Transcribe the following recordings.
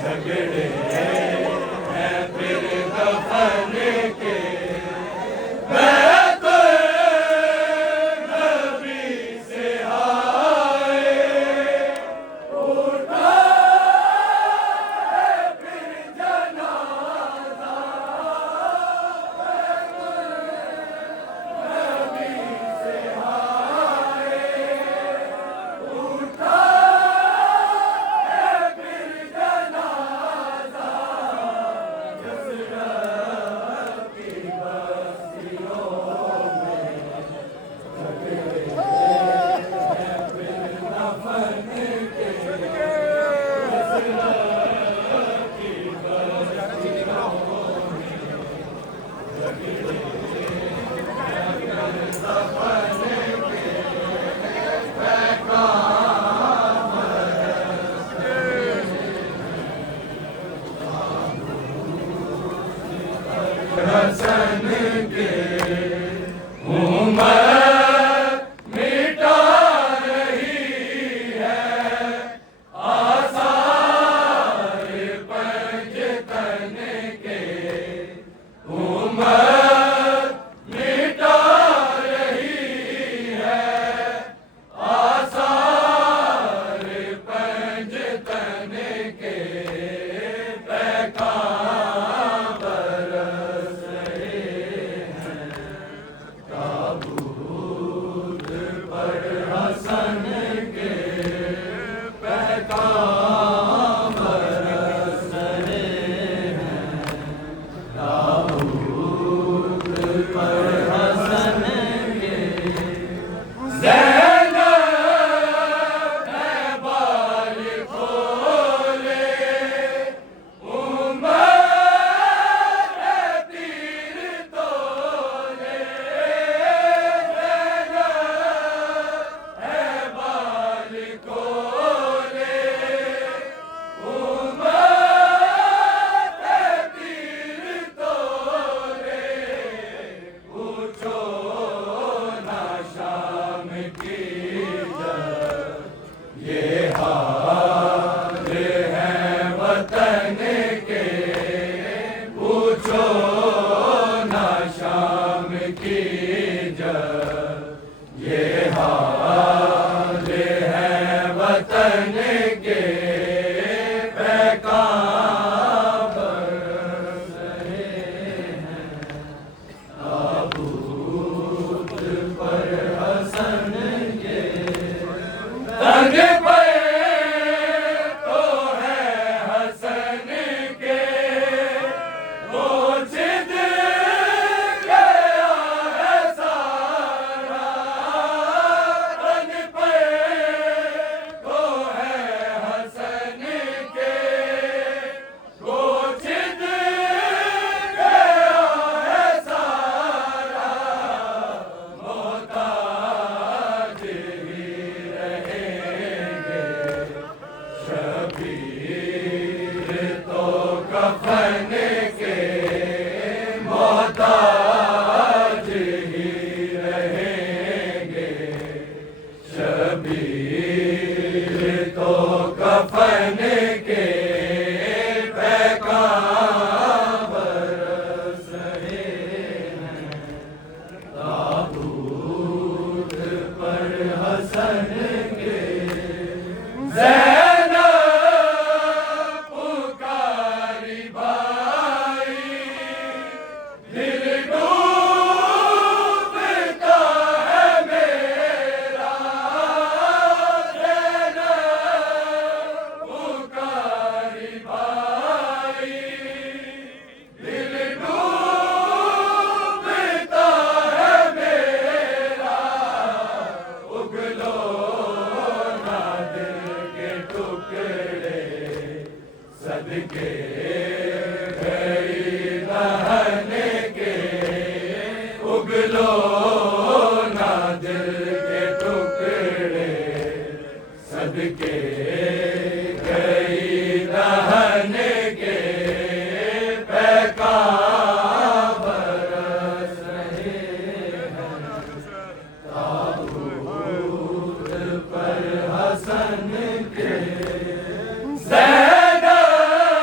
झगड़े हैं फिर दफन के, बैत नबी से आए, उठा है फिर जनाजा, बैत नबी से आए, उठा है फिर जनाजा, यसरत की बस्तियों में झगड़े हैं फिर दफन के, यसरत की बस्तियों में झगड़े हैं फिर दफन के, पैगाम हसन के, उम्मत मिटा रही है आसार पंजतन के, उम्मत मिटा रही है आसार पंजतन के, पैगाम बरस रहे हैं ताबूत पर हसन के, पैगाम बरस रहे हैं ताबूत पर हसन के, ज़ैनब है बाल खोले, उम्मत है तीर तोले, ज़ैनब है बाल खोले, उम्मत है तीर तोले, पूछो ना शाम की जब ये हाल है वतन के, पूछो ना शाम की जब ये हाल है वतन के, पैगाम बरस रहे हैं ताबूत पर हसन के, तंग पे तो है हसन के, वो जिद गया है सारा, तंग पे तो है हसन के, वो जिद गया है सारा, मोहताज ही रहेंगे शबीर तो कफन के, मोहताज ही रहेंगे शबीर तो कफन के, पैगाम बरस रहे हैं ताबूत पर हसन के, ज़ैनब पुकारी भाई, दिल डूबता है मेरा, ज़ैनब पुकारी भाई, दिल डूबता है मेरा, उगलो ना दिल के टुकड़े, सदके गई दहन के, उगलो ना दिल के टुकड़े, सदके गई दहन के, पैगाम बरस रहे हैं ताबूत पर हसन के, ज़ैनब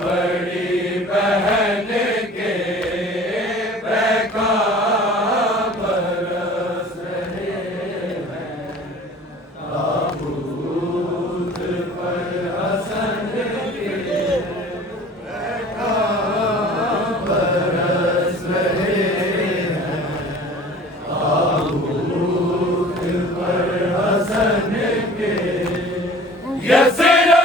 बड़ी बहन के बैका बरस रहे हैं, ताबूत पर हसन के बैका बरस रहे हैं, ताबूत पर हसन के यसरब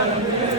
Lord.